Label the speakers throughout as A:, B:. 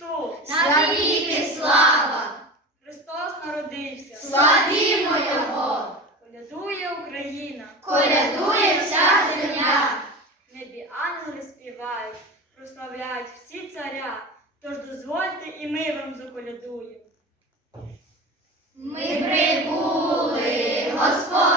A: Христу!
B: Навіки слава!
A: Христос народився!
B: Славімо Його!
A: Колядує Україна!
B: Колядує вся земля!
A: В небі ангели співають, прославляють всі царя. Тож дозвольте і ми вам заколядуємо.
B: Ми прибули, господарю,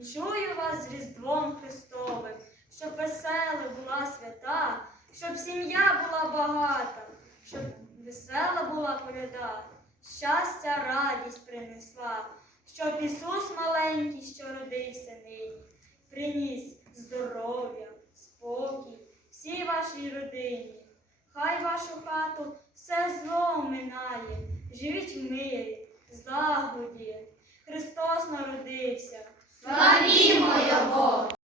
A: Вінчую вас з Різдвом Христовим, щоб весела була свята, щоб сім'я була багата, щоб весела була коляда, щастя, радість принесла, щоб Ісус маленький, що родився нині, приніс здоров'я, спокій всій вашій родині. Хай вашу хату все зло минає, живіть в мирі,